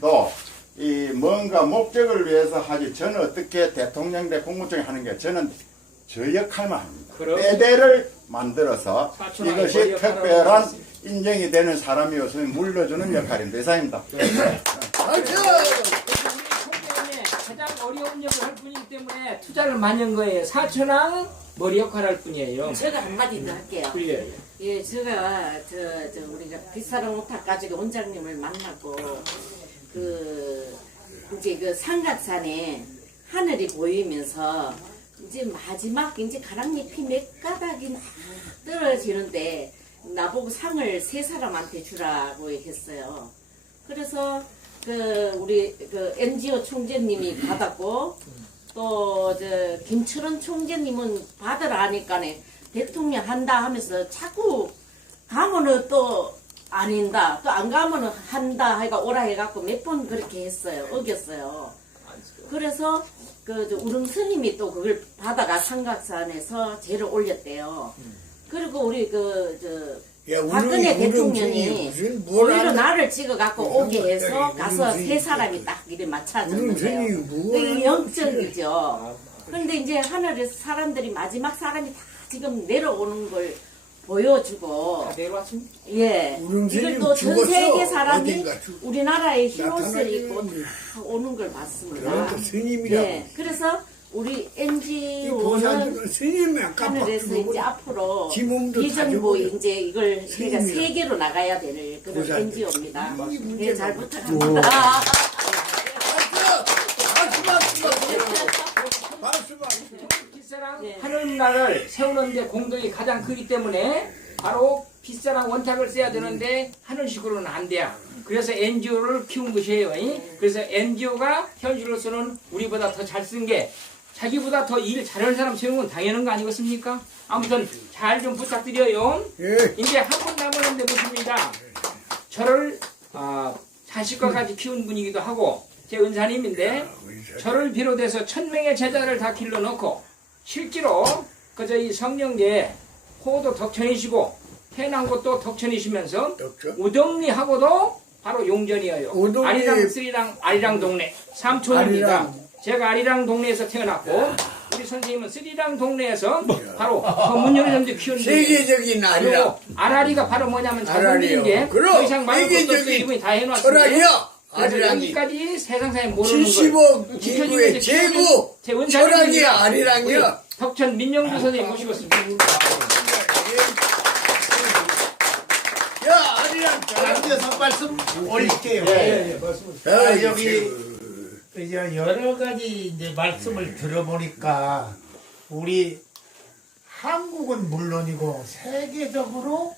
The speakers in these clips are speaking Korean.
또이 뭔가 목적을 위해서 하지 저는 어떻게 대통령 대 국무총리 하는 게 저는 저 역할만 합니다. 때대를 만들어서 이것이 특별한. 인정이 되는 사람이었으면 물려주는 역할입니다. 이상입니다. 가장 어려운 역을 할 뿐이기 때문에 투자를 많이 한 거예요. 사천왕 머리 역할을 할 뿐이에요. 제가 한마디 더 할게요. 그래요. 예, 제가 저, 저 우리가 빗사람 오탁 가지고 원장님을 만나고 그 이제 그 삼각산에 하늘이 보이면서 이제 마지막 이제 가랑잎이 몇 가닥이 막 떨어지는데 나보고 상을 세 사람한테 주라고 했어요. 그래서 그 우리 그 NGO 총재님이 받았고 또 저 김철원 총재님은 받으라 하니까네 대통령 한다 하면서 자꾸 가면은 또 아닌다. 또 안 가면은 한다 해가 오라 해갖고 몇 번 그렇게 했어요. 어겼어요. 그래서 그저 우릉 스님이 또 그걸 받아가 삼각산에서 제를 올렸대요. 그리고 우리 그저 야, 박근혜 대통령이 하는- 나를 찍어갖고 오게 해서 가서 세 사람이 딱 이래. 스님이 뭘 이게 하는 영적이죠. 그런데 이제 하늘에서 사람들이 마지막 사람이 다 지금 내려오는 걸 보여주고 다 내려왔습니다. 예 이걸 또 전 죽었어. 세계 사람이 어딘가 죽- 우리나라의 흰옷을 나타나지 입고. 다 오는 걸 봤습니다. 그러니까 스님이라고. 예 그래서 우리 이 NGO는 보살들은 스님이 아까 하늘에서 이제 앞으로 지 몸도 다 이제 이걸 우리가. 세계로 나가야 될 그런 보살들. NGO입니다. 이 문제가 예, 잘 부탁합니다. 박수! 박수! 박수! 박수! 박수! 빗사랑 네. 하늘 나라를 세우는데 공덕이 가장 크기 때문에 바로 빗사랑 원탁을 써야 되는데 하늘식으로는 안 돼요. 그래서 NGO를 키운 것이에요. 이? 그래서 NGO가 현실로서는 우리보다 더 잘 쓴 게 자기보다 더 일 잘하는 사람 세우는 건 당연한 거 아니겠습니까? 아무튼 잘 좀 부탁드려요. 예. 이제 한 분 남았는데 묻습니다. 저를 아, 자식과 같이 키운 분이기도 하고 제 은사님인데 저를 비롯해서 천 명의 제자를 다 길러놓고 실제로 그저 이 성령계 호도 덕천이시고 태어난 곳도 덕천이시면서 덕천? 우동리하고도 바로 용전이에요. 우동리- 아리랑 스리랑 아리랑 동네 삼촌입니다. 아리랑. 제가 아리랑 동네에서 태어났고 우리 선생님은 스리랑 동네에서 바로 문열이 현재 키운 분이에요. 세계적인. 그리고 아라리가 바로 뭐냐면 그럼 더 이상 말할 것도 이분이 다 철학이야. 그래서 아리랑이. 여기까지 세상사에 모르는 75걸 인구의 제구 제 은사님입니다. 철학이 아리랑이야. 우리 덕천 민영주 선생님 모시겠습니다. 야 아리랑. 앉아서 말씀 올릴게요. 아, 아, 여기 이제 여러 가지 이제 말씀을 들어보니까 우리 한국은 물론이고 세계적으로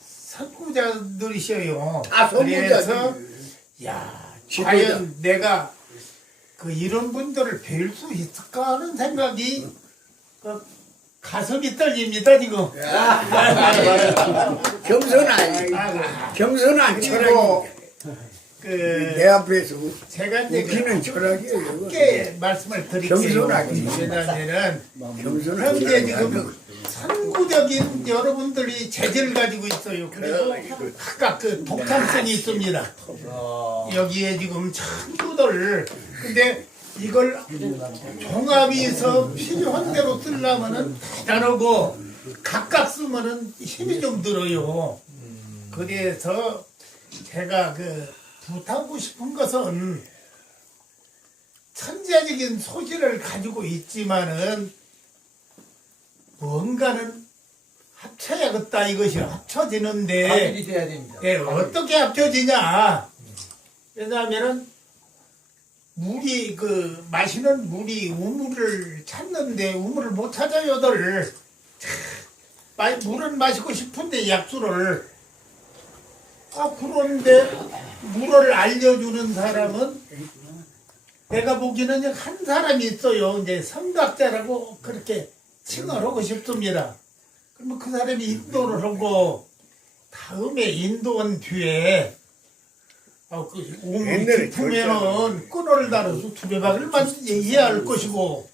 선구자들이셔요. 아, 그래서 선구자들. 야지 도자. 과연 내가 그 이런 분들을 배울 수 있을까 하는 생각이 그 가슴이 떨립니다 지금. 겸손한 겸손한 철학이. 그리고 그내 앞에서 제가 이제 웃기는 철학이에요. 이거. 함께 말씀을 드릴게요. 겸손하게. 왜냐하면은 겸손한 현재 철학이 지금. 선구적인 여러분들이 재질을 가지고 있어요. 그리고 각각 그 독창성이 있습니다. 여기에 지금 천구들 근데 이걸 종합해서 필요한 대로 쓰려면은 대단하고 각각 쓰면은 힘이 좀 들어요. 그래서 제가 그 부탁하고 싶은 것은 천재적인 소질을 가지고 있지만은 뭔가는 합쳐야겠다 이것이 합쳐지는데 돼야 됩니다. 예, 어떻게 합쳐지냐 왜냐하면은 물이 그 마시는 물이 우물을 찾는데 우물을 못 찾아요들 물은 마시고 싶은데 약수를 아 그런데 물을 알려주는 사람은 내가 보기에는 한 사람이 있어요. 이제 성각자라고 그렇게 칭을 하고 싶습니다. 그러면 그 사람이 인도를 하고 다음에 인도한 뒤에 어, 그 우물이 옛날에 깊으면은 끈을 달아서 두레박을만 이해할 것이고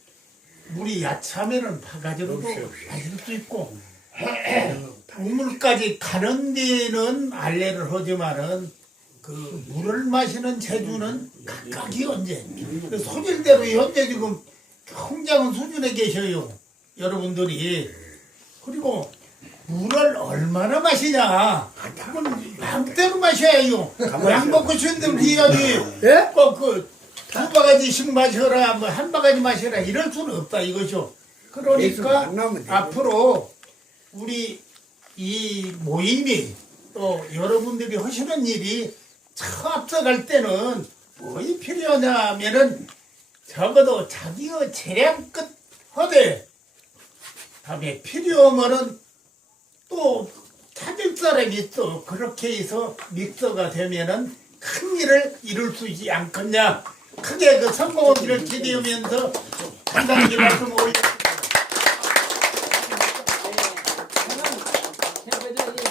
물이 야차면은 바가지로도 마실 수 있고 우물까지 가는 데는 알레를 하지만은 그 물을 마시는 재주는 각각이 언제? 그 소질대로 현재 지금 굉장한 수준에 계셔요 여러분들이 그리고 물을 얼마나 마시냐? 그건 마음대로 마셔야 해요 약 먹고 쉬는데 해야지 예? 꼭그두 바가지씩 마셔라 뭐 한 바가지 마셔라 이럴 수는 없다 이거죠. 그러니까. 앞으로 우리 이 모임이 또 여러분들이 하시는 일이 처 앞서갈 때는 뭐이 필요하냐면은 적어도 자기의 재량 끝 허대 다음에 필요하면은 또 찾을 사람이 또 그렇게 해서 믹서가 되면은 큰 일을 이룰 수 있지 않겠냐? 크게 그 성공하기를 기대하면서 간단하게 말씀 이,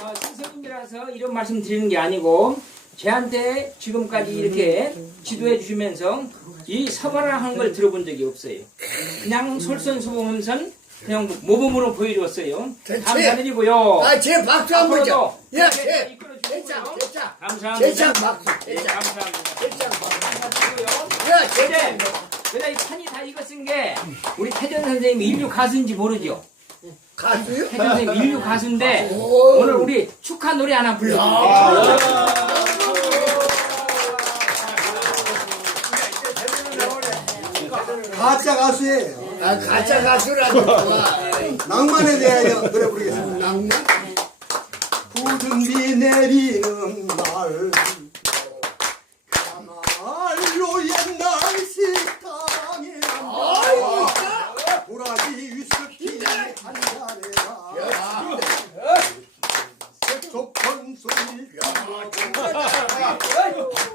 어, 선생님이라서 이런 말씀 드리는 게 아니고 저한테 지금까지 이렇게 지도해 주시면서 이 서바라 하는 걸 들어본 적이 없어요. 그냥 솔선수범선 그냥 모범으로 보여줬어요. 대체. 감사드리고요. 아, 제 박수 한 번 줘. 앞으로도 예, 이렇게 제. 이끌어 대장, 주시고요. 대장. 감사합니다. 대장 박수, 예, 대장. 감사합니다. 대장 박수. 감사드리고요. 야, 근데 대장. 이 판이 다 익었은 게 우리 태전 선생님이 인류 가수인지 모르죠. 가수요? 태전 선생님 인류 가수인데 오. 오늘 우리 축하 노래 하나 불러드릴게요. 가짜 가수예요. 아, 가짜 가수라도 좋아. 낭만에 대하여 노래 부르겠습니다. 낭만? 굳은 비 내리는 날 그야말로 옛날 식당에 앉아 도라지 위스키 한잔해라 색소폰 소리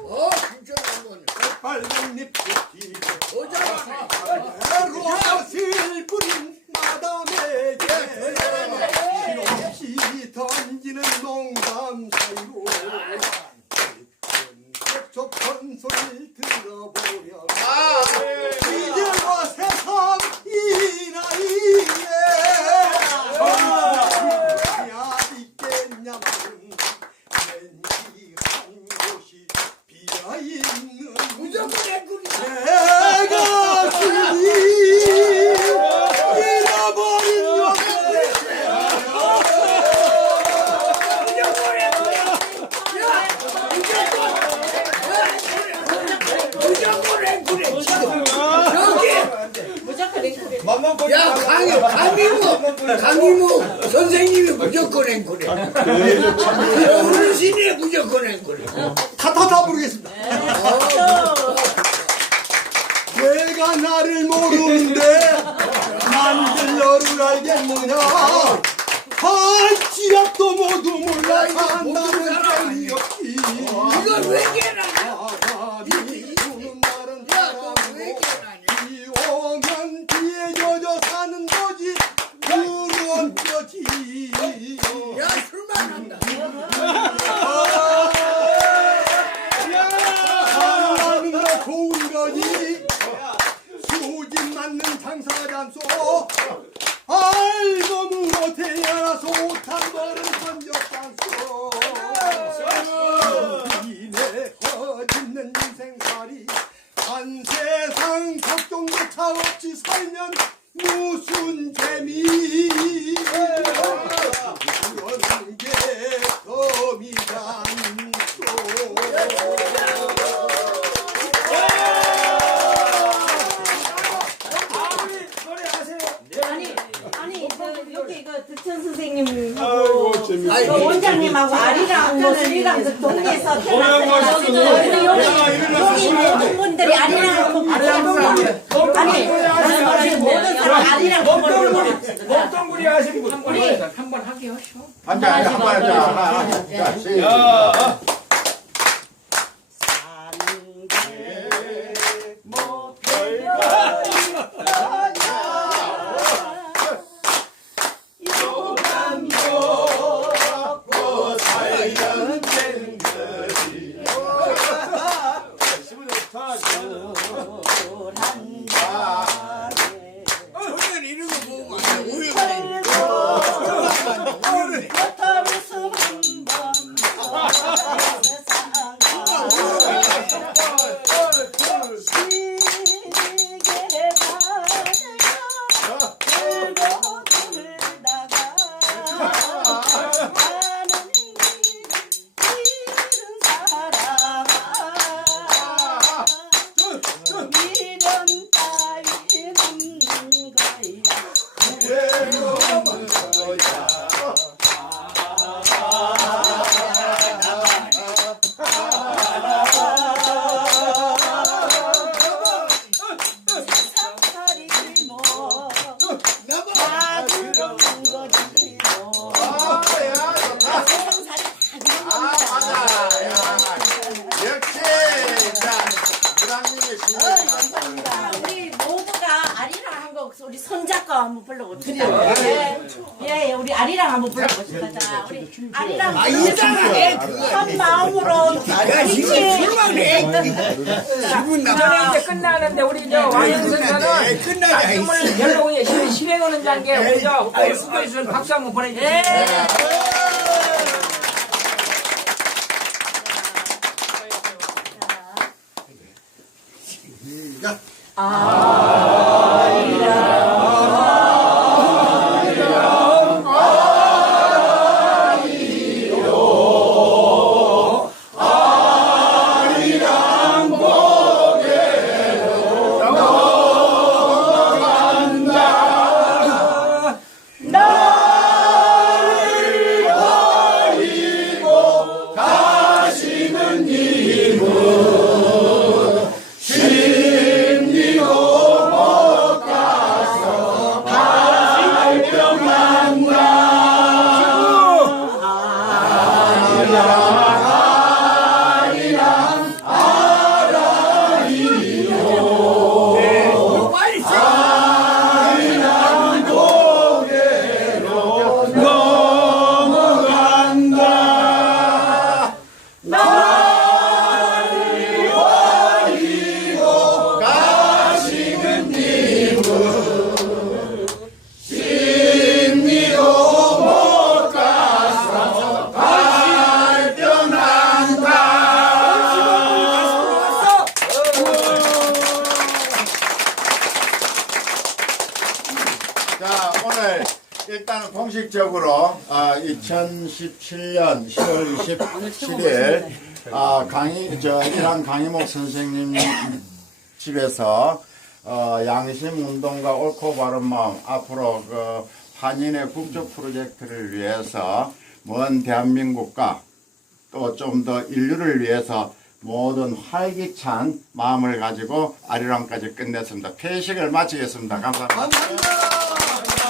어, 진짜 낭만. 빨간 잎이 더 잘하네. 로봇을 뿌린 마담에게 힘없이 던지는 농담 사이로 색소폰 소리를 들어보렴 이제와 세상 이 나이에 정신이 있겠냐마는 왠지 한 곳이 비어있는 무조건 애꾸리다. 내가 주니 잃어버린 무조건 애꾸리. 지금. 여기. 야, 강희, 강희무, 강희무 선생님이 무조건 앵콜이. 어르신이 무조건 앵콜이. 타타타 부르겠습니다. 내가 나를 모르는데 만들 너를 알겠느냐 한치약도 모두 몰라 산다는 게 이걸 왜 깨라냐? 사람이 우는 날은 야, 너 왜 사람이고 깨라냐? 비 오면 뒤에 젖어 사는 거지 그런 거지 야, 술만 한다. 사랑하는 거 좋은 거지 수진 맞는 장사장소 알고 못해 알아서 옷한 벌은 던졌단소 이내 거짓는 인생살이 한 세상 걱정조차 없이 살면 무슨 재미 그런 게 덤이잖소 아니 아니 그 여기 그 득천 선생님하고 아이고, 그 원장님하고 아리랑 모습이랑 그 동네에서 태어났어요. 우리 여기 여기 모든 분들이 아리랑을 보고 아니 나는 모든 사람 아리랑 보고 목동구리 하신 분. 한번 한번 하게 하셔. 앉아, 앉아, 한번 앉아. 하나, 자, 시 거 한번 불러봅시다. 예, 예, 예, 우리 아리랑 한번 불러봅시다. 자, 우리 아리랑 아 이상하게 한 마음으로 야 지금 불만해 기분 전에 나빠 이제 끝나는데 우리 저 왕영선사는 끝나자 말씀을 별로 실- 실행하는 장계 우리 저 쓰고 있으면 박수 한번 보내주세요. 자, 2017년 10월 27일 아, 강의 저 이란 강희목 선생님 집에서 어, 양심 운동과 옳고 바른 마음 앞으로 그 한인의 국적 프로젝트를 위해서 먼 대한민국과 또 좀 더 인류를 위해서 모든 활기찬 마음을 가지고 아리랑까지 끝냈습니다. 폐식을 마치겠습니다. 감사합니다. 감사합니다